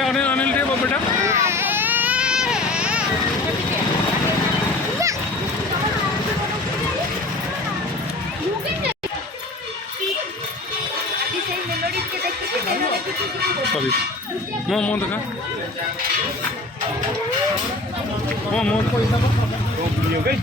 अनिल अनिल टे बेटा सॉरी मो देखा मो गई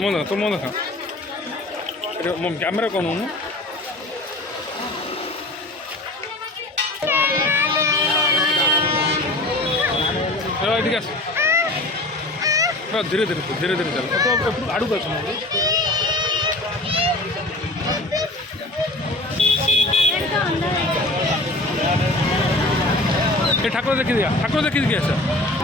मो देखा मो कैमरा कौन हूँ ठीक है धीरे धीरे धीरे धीरे चल तो आड़ू का ठाकुर देखी दिया सर